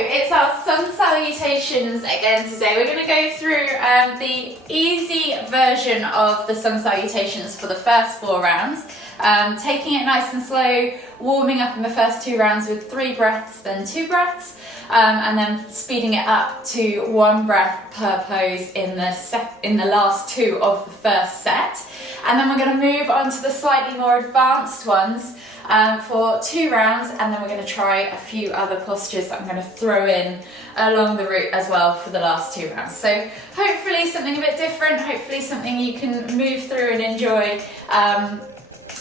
it's our sun salutations again today. We're going to go through the easy version of the sun salutations for the first 4 rounds. Taking it nice and slow, warming up in the first 2 rounds with 3 breaths, then 2 breaths, and then speeding it up to 1 breath per pose in the last 2 of the first set. And then we're going to move on to the slightly more advanced ones for 2 rounds, and then we're going to try a few other postures that I'm going to throw in along the route as well for the last 2 rounds. So hopefully something a bit different, hopefully something you can move through and enjoy,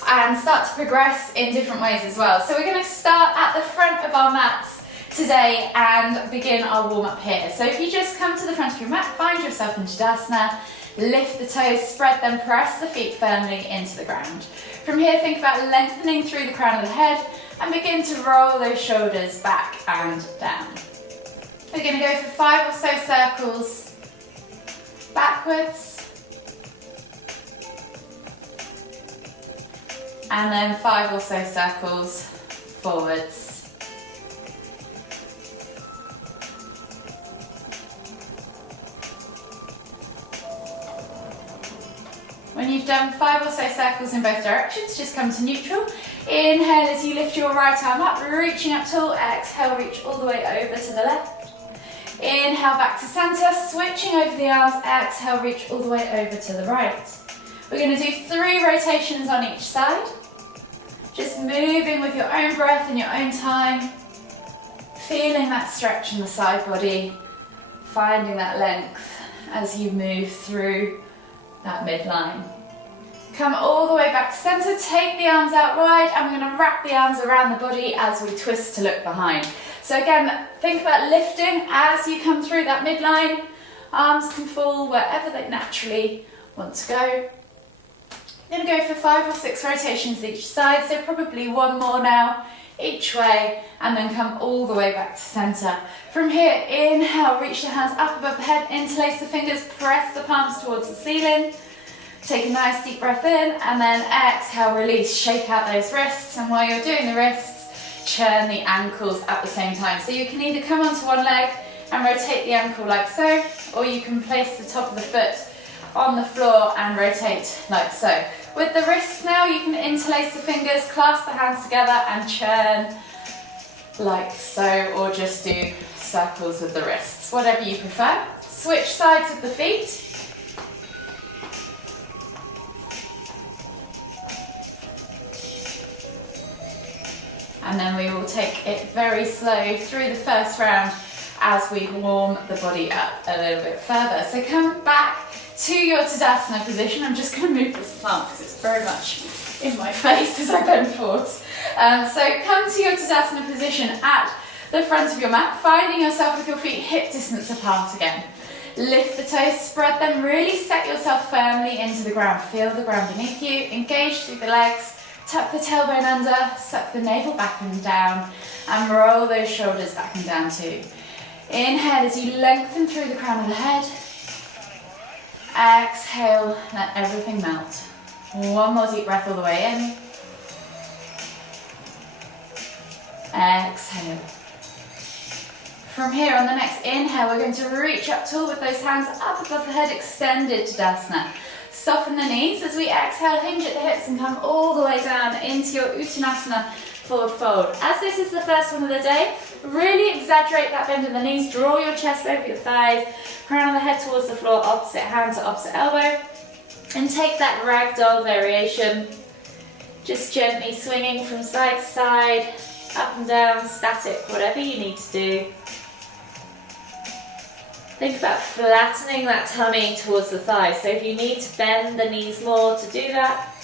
and start to progress in different ways as well. So we're going to start at the front of our mats today and begin our warm up here. So if you just come to the front of your mat, find yourself in Tadasana, lift the toes, spread them, press the feet firmly into the ground. From here, think about lengthening through the crown of the head and begin to roll those shoulders back and down. We're going to go for 5 or so circles backwards, and then 5 or so circles forwards. When you've done 5 or so circles in both directions, just come to neutral. Inhale as you lift your right arm up, reaching up tall. Exhale, reach all the way over to the left. Inhale, back to center, switching over the arms. Exhale, reach all the way over to the right. We're going to do 3 rotations on each side. Just moving with your own breath in your own time. Feeling that stretch in the side body. Finding that length as you move through that midline. Come all the way back to center, take the arms out wide, and we're going to wrap the arms around the body as we twist to look behind. So again, think about lifting as you come through that midline. Arms can fall wherever they naturally want to go. I'm going to go for 5 or 6 rotations each side, so probably 1 more now each way, and then come all the way back to center. From here, inhale, reach the hands up above the head, interlace the fingers, press the palms towards the ceiling. Take a nice deep breath in, and then exhale, release, shake out those wrists, and while you're doing the wrists, churn the ankles at the same time. So you can either come onto one leg and rotate the ankle like so, or you can place the top of the foot on the floor and rotate like so. With the wrists now, you can interlace the fingers, clasp the hands together and churn like so, or just do circles with the wrists, whatever you prefer. Switch sides of the feet. And then we will take it very slow through the first round as we warm the body up a little bit further. So come back to your Tadasana position. I'm just going to move this plant because it's very much in my face as I bend forwards. So come to your Tadasana position at the front of your mat, finding yourself with your feet hip distance apart again. Lift the toes, spread them, really set yourself firmly into the ground. Feel the ground beneath you, engage through the legs, tuck the tailbone under, suck the navel back and down, and roll those shoulders back and down too. Inhale as you lengthen through the crown of the head. Exhale, let everything melt. 1 more deep breath all the way in. Exhale. From here, on the next inhale, we're going to reach up tall with those hands up above the head, extended Tadasana. Soften the knees as we exhale, hinge at the hips and come all the way down into your Uttanasana forward fold. As this is the first one of the day, really exaggerate that bend in the knees, draw your chest over your thighs, crown of the head towards the floor, opposite hand to opposite elbow, and take that ragdoll variation, just gently swinging from side to side, up and down, static, whatever you need to do. Think about flattening that tummy towards the thighs. So if you need to bend the knees more to do that,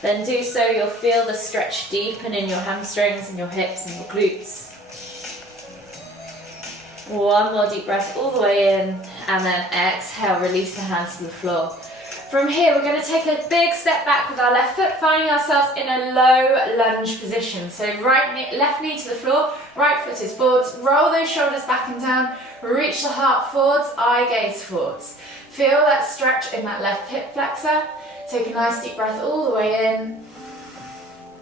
then do so. You'll feel the stretch deepen in your hamstrings and your hips and your glutes. 1 more deep breath all the way in, and then exhale, release the hands to the floor. From here, we're going to take a big step back with our left foot, finding ourselves in a low lunge position. So left knee to the floor, right foot is forwards, roll those shoulders back and down, reach the heart forwards, eye gaze forwards. Feel that stretch in that left hip flexor. Take a nice deep breath all the way in.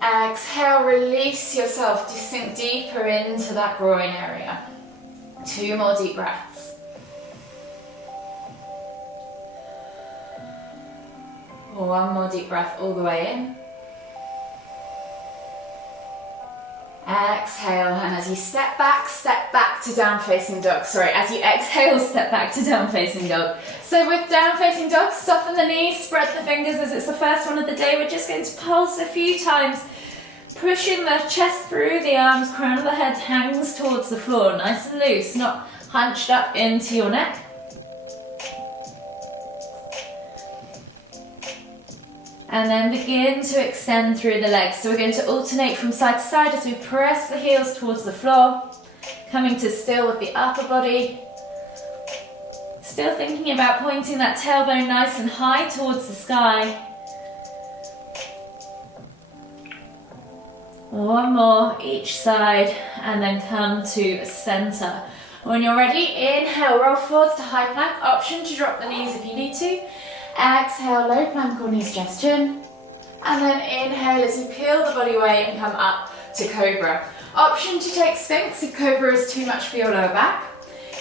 Exhale, release yourself to sink deeper into that groin area. 2 more deep breaths. One more deep breath all the way in. Exhale, and as you step back to down facing dog. Sorry, as you exhale, step back to down facing dog. So with down facing dog, soften the knees, spread the fingers as it's the first one of the day. We're just going to pulse a few times, pushing the chest through the arms, crown of the head hangs towards the floor, nice and loose, not hunched up into your neck. And then begin to extend through the legs. So we're going to alternate from side to side as we press the heels towards the floor, coming to still with the upper body. Still thinking about pointing that tailbone nice and high towards the sky. One more each side, and then come to center. When you're ready, inhale, roll forwards to high plank. Option to drop the knees if you need to. Exhale, low plank or knees chest chin. And then inhale as you peel the body away and come up to cobra. Option to take sphinx if cobra is too much for your lower back.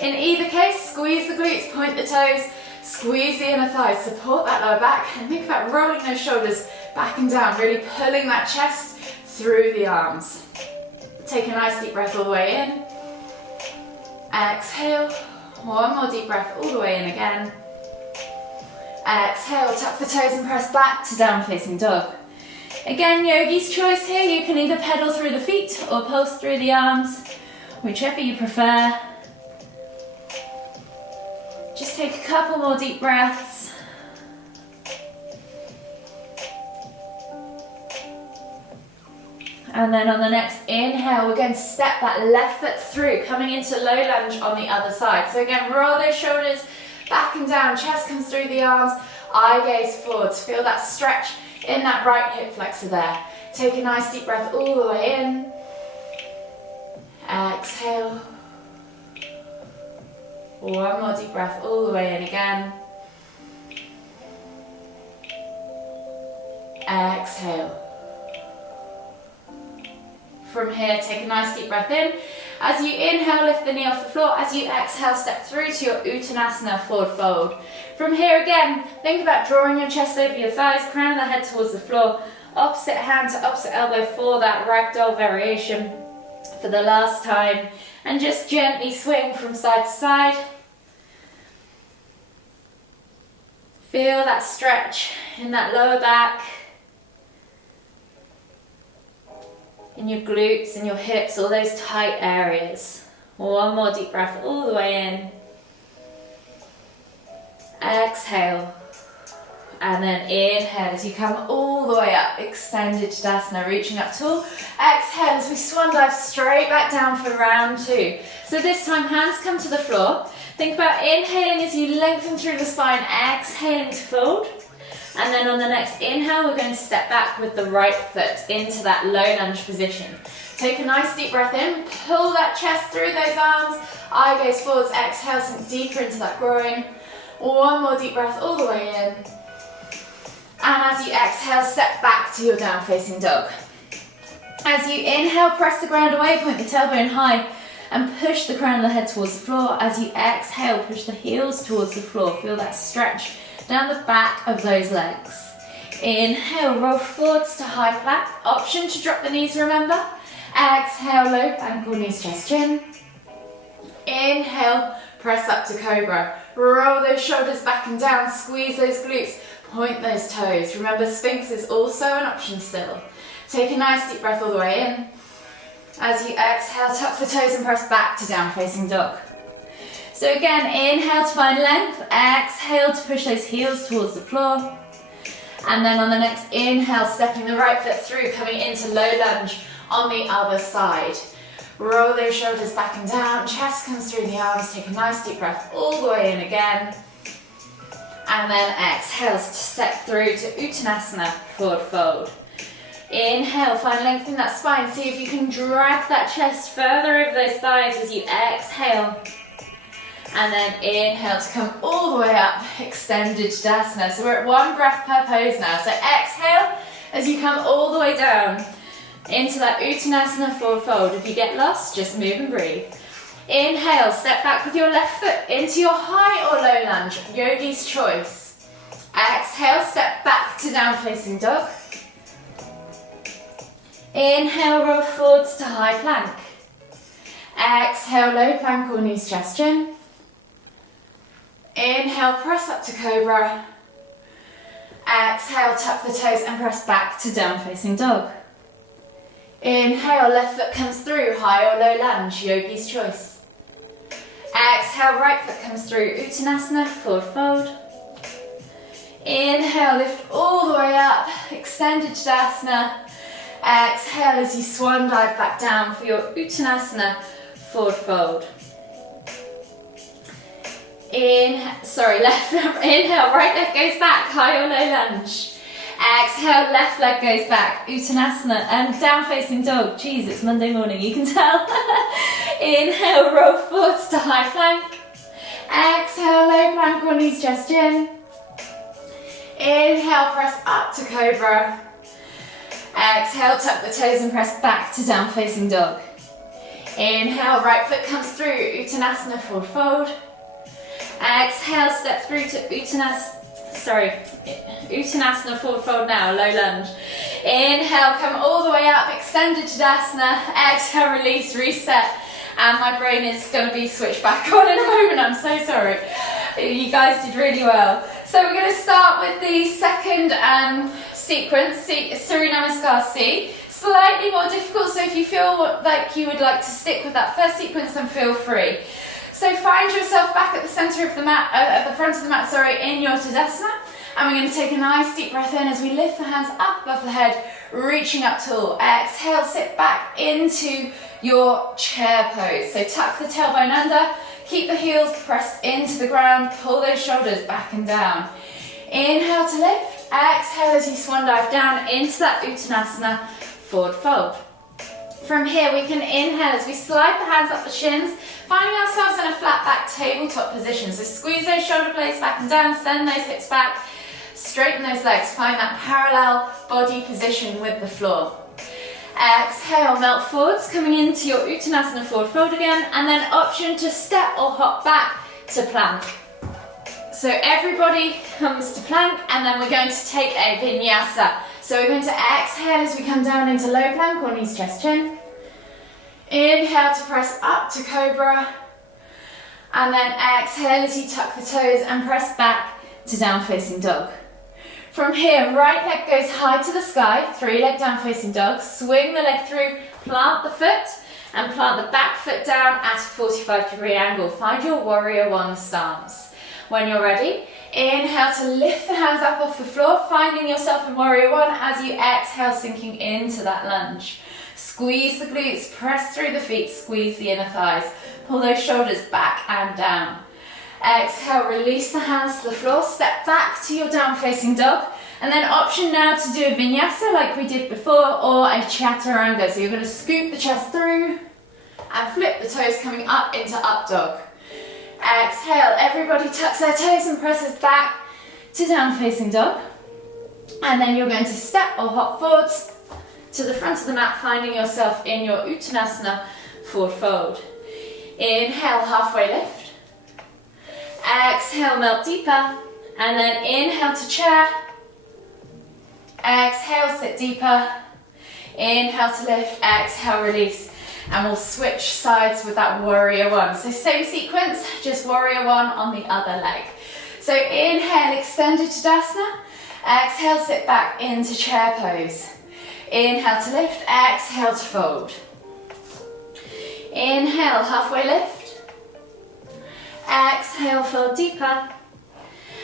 In either case, squeeze the glutes, point the toes, squeeze the inner thighs, support that lower back, and think about rolling those shoulders back and down, really pulling that chest through the arms. Take a nice deep breath all the way in. Exhale. One more deep breath all the way in again. Exhale, tuck the toes and press back to down facing dog. Again, yogi's choice here. You can either pedal through the feet or pulse through the arms, whichever you prefer. Just take a couple more deep breaths. And then on the next inhale, we're going to step that left foot through, coming into low lunge on the other side. So again, roll those shoulders back and down, chest comes through the arms, eye gaze forwards. Feel that stretch in that right hip flexor there. Take a nice deep breath all the way in. Exhale. One more deep breath all the way in again. Exhale. From here, take a nice deep breath in. As you inhale, lift the knee off the floor. As you exhale, step through to your Uttanasana forward fold. From here again, think about drawing your chest over your thighs, crown of the head towards the floor, opposite hand to opposite elbow for that ragdoll variation for the last time. And just gently swing from side to side. Feel that stretch in that lower back, in your glutes and your hips, all those tight areas. One more deep breath all the way in. Exhale. And then inhale as you come all the way up, extended Tadasana, reaching up tall. Exhale as we swan dive straight back down for round 2. So this time hands come to the floor. Think about inhaling as you lengthen through the spine, exhaling to fold. And then on the next inhale, we're going to step back with the right foot into that low lunge position. Take a nice deep breath in, pull that chest through those arms, eye gaze forwards, exhale, sink deeper into that groin. One more deep breath all the way in. And as you exhale, step back to your down facing dog. As you inhale, press the ground away, point the tailbone high, and push the crown of the head towards the floor. As you exhale, push the heels towards the floor. Feel that stretch down the back of those legs. Inhale, roll forwards to high plank. Option to drop the knees, remember. Exhale, low plank or knees chest chin. Inhale, press up to cobra. Roll those shoulders back and down, squeeze those glutes, point those toes. Remember, Sphinx is also an option still. Take a nice deep breath all the way in. As you exhale, tuck the toes and press back to down facing dog. So again, inhale to find length, exhale to push those heels towards the floor. And then on the next inhale, stepping the right foot through, coming into low lunge on the other side. Roll those shoulders back and down, chest comes through the arms, take a nice deep breath all the way in again. And then exhale to step through to Uttanasana, forward fold. Inhale, find length in that spine. See if you can drag that chest further over those thighs as you exhale. And then inhale to come all the way up, extended Tadasana. So we're at 1 breath per pose now. So exhale as you come all the way down into that Uttanasana forward fold. If you get lost, just move and breathe. Inhale, step back with your left foot into your high or low lunge, yogi's choice. Exhale, step back to down facing dog. Inhale, roll forwards to high plank. Exhale, low plank or knees, chest, chin. Inhale, press up to cobra. Exhale, tuck the toes and press back to down facing dog. Inhale, left foot comes through, high or low lunge, yogi's choice. Exhale, right foot comes through, Uttanasana, forward fold. Inhale, lift all the way up, extended Tadasana. Exhale as you swan dive back down for your Uttanasana, forward fold. Inhale, right leg goes back, high or low lunge. Exhale, left leg goes back, Uttanasana, and down facing dog. Geez, it's Monday morning, you can tell. Inhale, roll forwards to high plank. Exhale, low plank or knees, chest, chin. Inhale, press up to cobra. Exhale, tuck the toes and press back to down facing dog. Inhale, right foot comes through, Uttanasana, forward fold. Exhale, step through to Uttanasana, forward fold now, low lunge. Inhale, come all the way up, extended Tadasana. Exhale, release, reset. And my brain is going to be switched back on in a moment, I'm so sorry. You guys did really well. So we're going to start with the second sequence, Surya Namaskar C. Slightly more difficult, so if you feel like you would like to stick with that first sequence, then feel free. So find yourself back at the center of the mat, at the front of the mat, in your Tadasana. And we're going to take a nice deep breath in as we lift the hands up above the head, reaching up tall. Exhale, sit back into your chair pose. So tuck the tailbone under, keep the heels pressed into the ground, pull those shoulders back and down. Inhale to lift, exhale as you swan dive down into that Uttanasana, forward fold. From here we can inhale as we slide the hands up the shins, finding ourselves in a flat back tabletop position. So squeeze those shoulder blades back and down, send those hips back, straighten those legs, find that parallel body position with the floor. Exhale, melt forwards, coming into your Uttanasana, forward fold again, and then option to step or hop back to plank. So everybody comes to plank, and then we're going to take a Vinyasa. So we're going to exhale as we come down into low plank or knees, chest, chin. Inhale to press up to cobra, and then exhale as you tuck the toes and press back to down facing dog. From here, right leg goes high to the sky, 3-leg down facing dog, swing the leg through, plant the foot, and plant the back foot down at a 45-degree angle. Find your warrior one stance. When you're ready, inhale to lift the hands up off the floor, finding yourself in warrior one as you exhale, sinking into that lunge. Squeeze the glutes, press through the feet, squeeze the inner thighs, pull those shoulders back and down. Exhale, release the hands to the floor, step back to your down facing dog, and then option now to do a Vinyasa like we did before, or a Chaturanga. So you're going to scoop the chest through and flip the toes coming up into up dog. Exhale, everybody tucks their toes and presses back to down facing dog. And then you're going to step or hop forwards to the front of the mat, finding yourself in your Uttanasana, forward fold. Inhale, halfway lift. Exhale, melt deeper, and then inhale to chair. Exhale, sit deeper. Inhale to lift, exhale, release. And we'll switch sides with that warrior one. So same sequence, just warrior one on the other leg. So inhale, extended Tadasana. Exhale, sit back into chair pose. Inhale to lift, exhale to fold. Inhale, halfway lift. Exhale, fold deeper.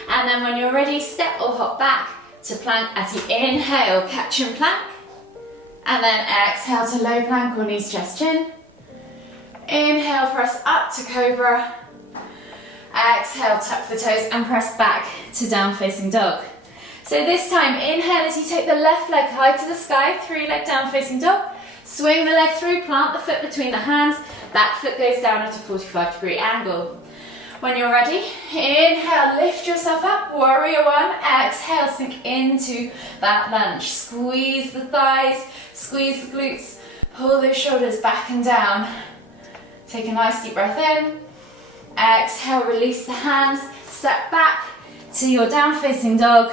And then when you're ready, step or hop back to plank as you inhale, catch and plank. And then exhale to low plank or knees, chest, chin. Inhale, press up to cobra. Exhale, tuck the toes and press back to down facing dog. So this time, inhale as you take the left leg high to the sky, 3-leg down facing dog. Swing the leg through, plant the foot between the hands. Back foot goes down at a 45-degree angle. When you're ready, inhale, lift yourself up, warrior one. Exhale, sink into that lunge. Squeeze the thighs, squeeze the glutes, pull those shoulders back and down. Take a nice deep breath in. Exhale, release the hands. Step back to your down facing dog.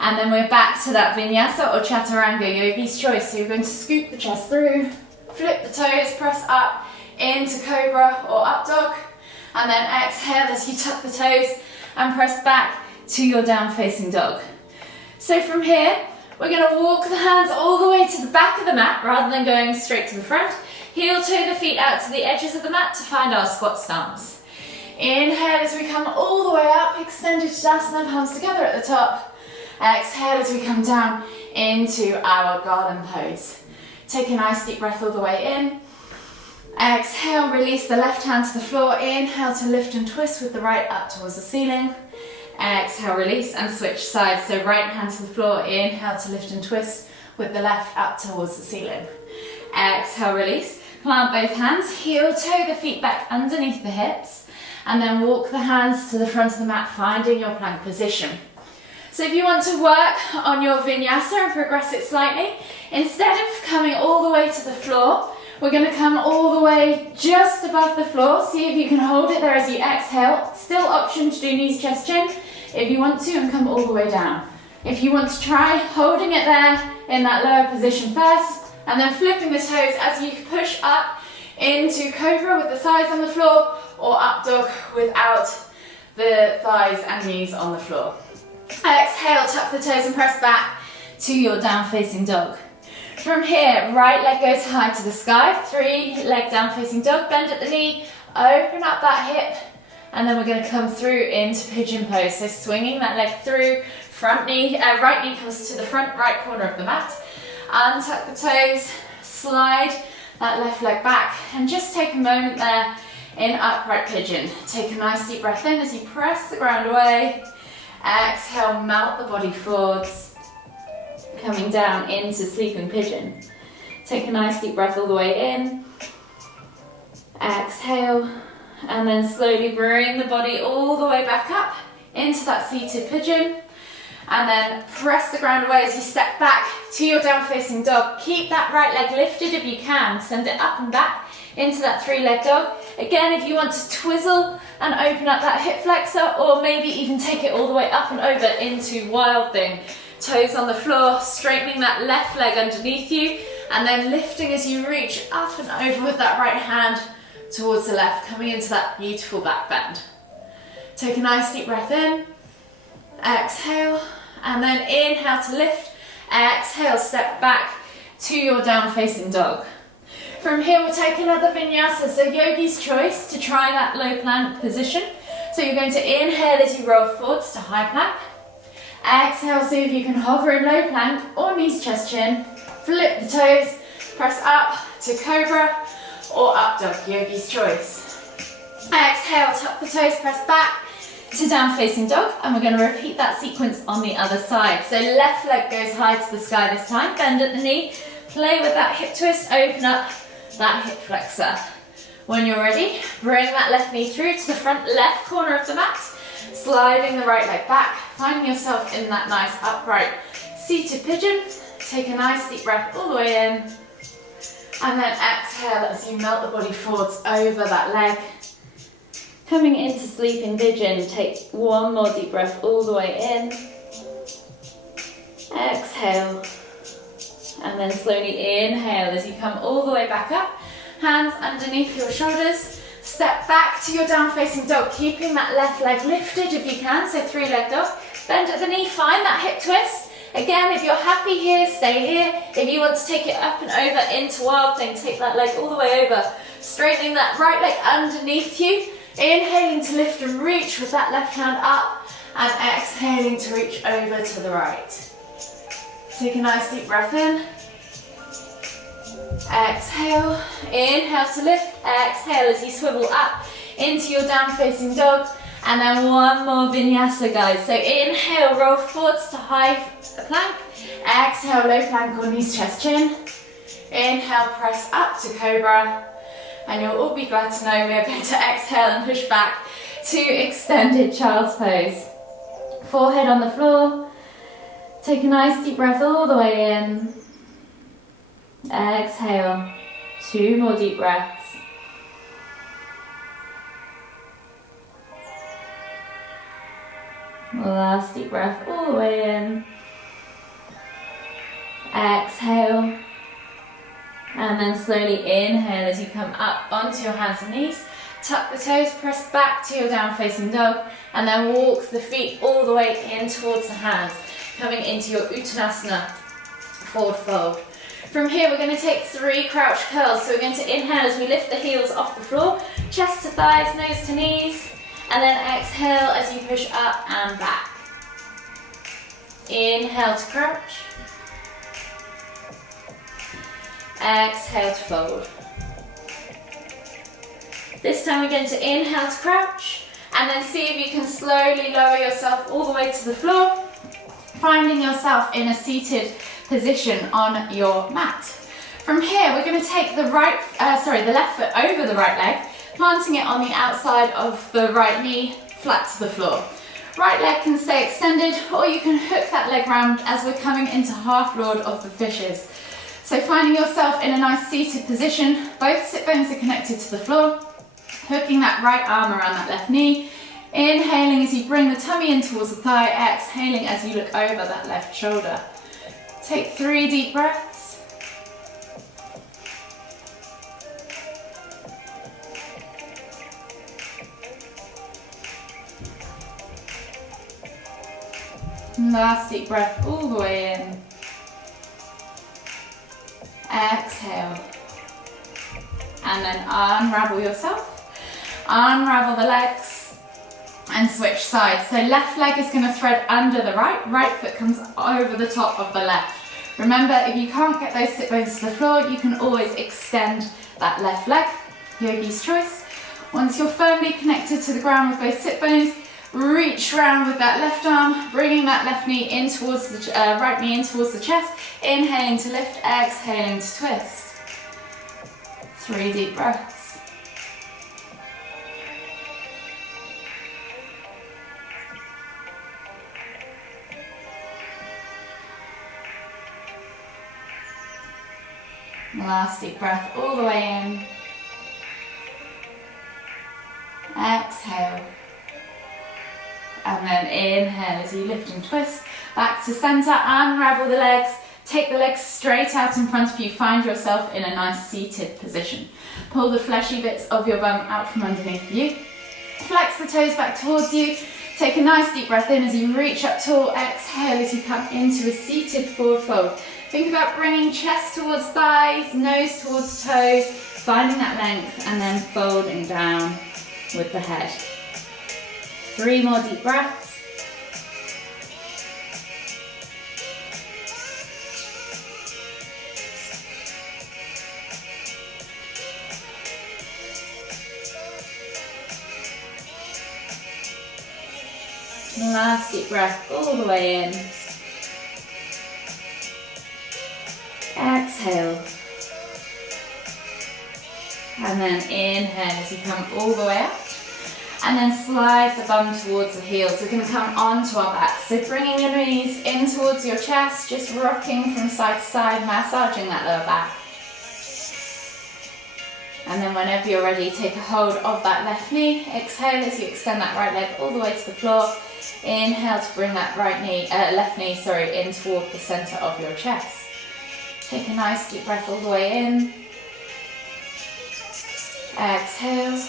And then we're back to that Vinyasa or Chaturanga, yogi's choice. So you're going to scoop the chest through, flip the toes, press up into Cobra or Up Dog. And then exhale as you tuck the toes and press back to your down facing dog. So from here, we're going to walk the hands all the way to the back of the mat rather than going straight to the front. Heel toe the feet out to the edges of the mat to find our squat stance. Inhale as we come all the way up, extended Tadasana, palms together at the top. Exhale as we come down into our garden pose. Take a nice deep breath all the way in. Exhale, release the left hand to the floor. Inhale to lift and twist with the right up towards the ceiling. Exhale, release and switch sides. So right hand to the floor. Inhale to lift and twist with the left up towards the ceiling. Exhale, release. Plant both hands. Heel toe the feet back underneath the hips. And then walk the hands to the front of the mat, finding your plank position. So if you want to work on your Vinyasa and progress it slightly, instead of coming all the way to the floor, we're going to come all the way just above the floor. See if you can hold it there as you exhale. Still option to do knees, chest, chin if you want to, and come all the way down. If you want to try holding it there in that lower position first, and then flipping the toes as you push up into Cobra with the thighs on the floor, or Up Dog without the thighs and knees on the floor. Exhale, tuck the toes and press back to your down facing dog. From here, right leg goes high to the sky, 3 leg down facing dog, bend at the knee, open up that hip, and then we're going to come through into pigeon pose. So swinging that leg through, front knee, right knee comes to the front right corner of the mat, untuck the toes, slide that left leg back, and just take a moment there in upright pigeon. Take a nice deep breath in as you press the ground away. Exhale, melt the body forwards, coming down into sleeping pigeon. Take a nice deep breath all the way in. Exhale, and then slowly bring the body all the way back up into that seated pigeon. And then press the ground away as you step back to your down facing dog. Keep that right leg lifted if you can. Send it up and back into that 3-leg dog. Again, if you want to twizzle and open up that hip flexor, or maybe even take it all the way up and over into Wild Thing. Toes on the floor, straightening that left leg underneath you, and then lifting as you reach up and over with that right hand towards the left, coming into that beautiful back bend. Take a nice deep breath in, exhale, and then inhale to lift, exhale, step back to your down facing dog. From here we'll take another Vinyasa, so yogi's choice to try that low plank position. So you're going to inhale as you roll forwards to high plank. Exhale, see if you can hover in low plank or knees, chest, chin. Flip the toes, press up to Cobra or Up Dog, yogi's choice. Exhale, tuck the toes, press back to down facing dog, and we're going to repeat that sequence on the other side. So left leg goes high to the sky this time, bend at the knee, play with that hip twist, open up that hip flexor. When you're ready, bring that left knee through to the front left corner of the mat, sliding the right leg back, finding yourself in that nice upright seated pigeon. Take a nice deep breath all the way in, and then exhale as you melt the body forwards over that leg. Coming into sleeping pigeon, take one more deep breath all the way in. Exhale. And then slowly inhale as you come all the way back up. Hands underneath your shoulders. Step back to your down facing dog, keeping that left leg lifted if you can, so 3-leg dog. Bend at the knee, find that hip twist. Again, if you're happy here, stay here. If you want to take it up and over into Wild Thing, take that leg all the way over. Straightening that right leg underneath you. Inhaling to lift and reach with that left hand up, and exhaling to reach over to the right. Take a nice deep breath in. Exhale, inhale to lift, exhale as you swivel up into your down facing dog, and then one more Vinyasa, guys. So inhale, roll forwards to high plank, exhale, low plank or knees, chest, chin. Inhale, press up to Cobra, and you'll all be glad to know we are going to exhale and push back to extended child's pose. Forehead on the floor, take a nice deep breath all the way in. Exhale, 2 more deep breaths. Last deep breath all the way in. Exhale. And then slowly inhale as you come up onto your hands and knees. Tuck the toes, press back to your down facing dog, and then walk the feet all the way in towards the hands, coming into your Uttanasana, forward fold. From here we're going to take 3 crouch curls. So we're going to inhale as we lift the heels off the floor, chest to thighs, nose to knees, and then exhale as you push up and back. Inhale to crouch. Exhale to fold. This time we're going to inhale to crouch, and then see if you can slowly lower yourself all the way to the floor, finding yourself in a seated position on your mat. From here we're going to take the left foot over the right leg, planting it on the outside of the right knee, flat to the floor. Right leg can stay extended, or you can hook that leg round as we're coming into half lord of the fishes. So finding yourself in a nice seated position, both sit bones are connected to the floor, hooking that right arm around that left knee, inhaling as you bring the tummy in towards the thigh, exhaling as you look over that left shoulder. Take 3 deep breaths. Last deep breath all the way in. Exhale. And then unravel yourself. Unravel the legs and switch sides. So left leg is going to thread under the right foot comes over the top of the left. Remember, if you can't get those sit bones to the floor, you can always extend that left leg, yogi's choice. Once you're firmly connected to the ground with both sit bones, reach round with that left arm, bringing that left knee in towards the right knee in towards the chest, inhaling to lift, exhaling to twist. 3 deep breaths. Last deep breath all the way in. Exhale. And then inhale as you lift and twist. Back to center, unravel the legs. Take the legs straight out in front of you. Find yourself in a nice seated position. Pull the fleshy bits of your bum out from underneath you. Flex the toes back towards you. Take a nice deep breath in as you reach up tall. Exhale as you come into a seated forward fold. Think about bringing chest towards thighs, nose towards toes, finding that length, and then folding down with the head. 3 more deep breaths. Last deep breath all the way in. Exhale. And then inhale as you come all the way up. And then slide the bum towards the heels. We're going to come onto our back. So bringing your knees in towards your chest, just rocking from side to side, massaging that lower back. And then whenever you're ready, take a hold of that left knee. Exhale as you extend that right leg all the way to the floor. Inhale to bring that left knee in toward the center of your chest. Take a nice deep breath all the way in. Exhale.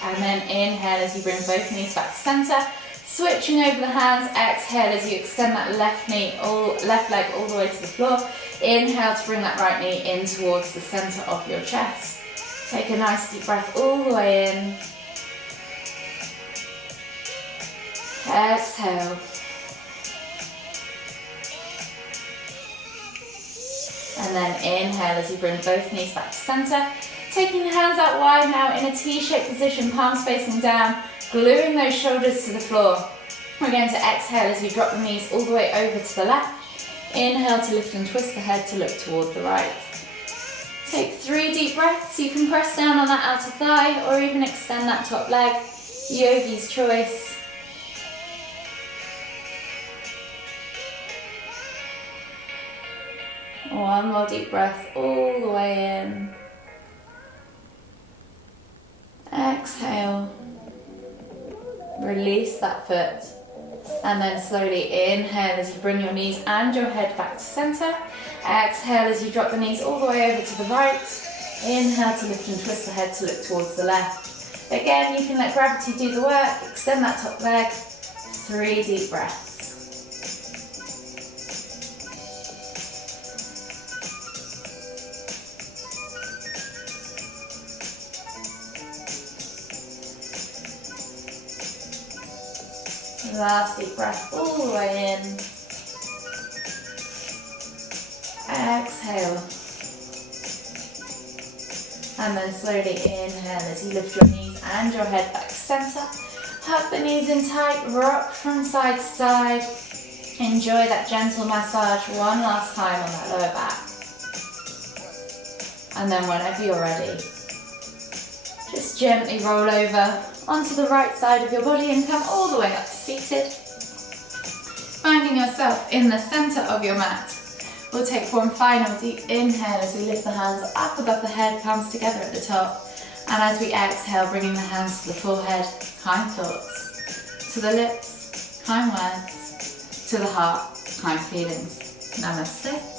And then inhale as you bring both knees back to center. Switching over the hands, exhale as you extend that left leg all the way to the floor. Inhale to bring that right knee in towards the center of your chest. Take a nice deep breath all the way in. Exhale. And then inhale as you bring both knees back to center. Taking the hands out wide now in a T-shaped position, palms facing down, gluing those shoulders to the floor. We're going to exhale as you drop the knees all the way over to the left. Inhale to lift and twist the head to look toward the right. Take 3 deep breaths. You can press down on that outer thigh or even extend that top leg. Yogi's choice. One more deep breath all the way in. Exhale. Release that foot. And then slowly inhale as you bring your knees and your head back to center. Exhale as you drop the knees all the way over to the right. Inhale to lift and twist the head to look towards the left. Again, you can let gravity do the work. Extend that top leg. 3 deep breaths. Last deep breath all the way in. Exhale. And then slowly inhale as you lift your knees and your head back to center. Hug the knees in tight, rock from side to side. Enjoy that gentle massage one last time on that lower back. And then whenever you're ready, just gently roll over onto the right side of your body and come all the way up to seated. Finding yourself in the center of your mat. We'll take one final deep inhale as we lift the hands up above the head, palms together at the top. And as we exhale, bringing the hands to the forehead, kind thoughts. To the lips, kind words. To the heart, kind feelings. Namaste.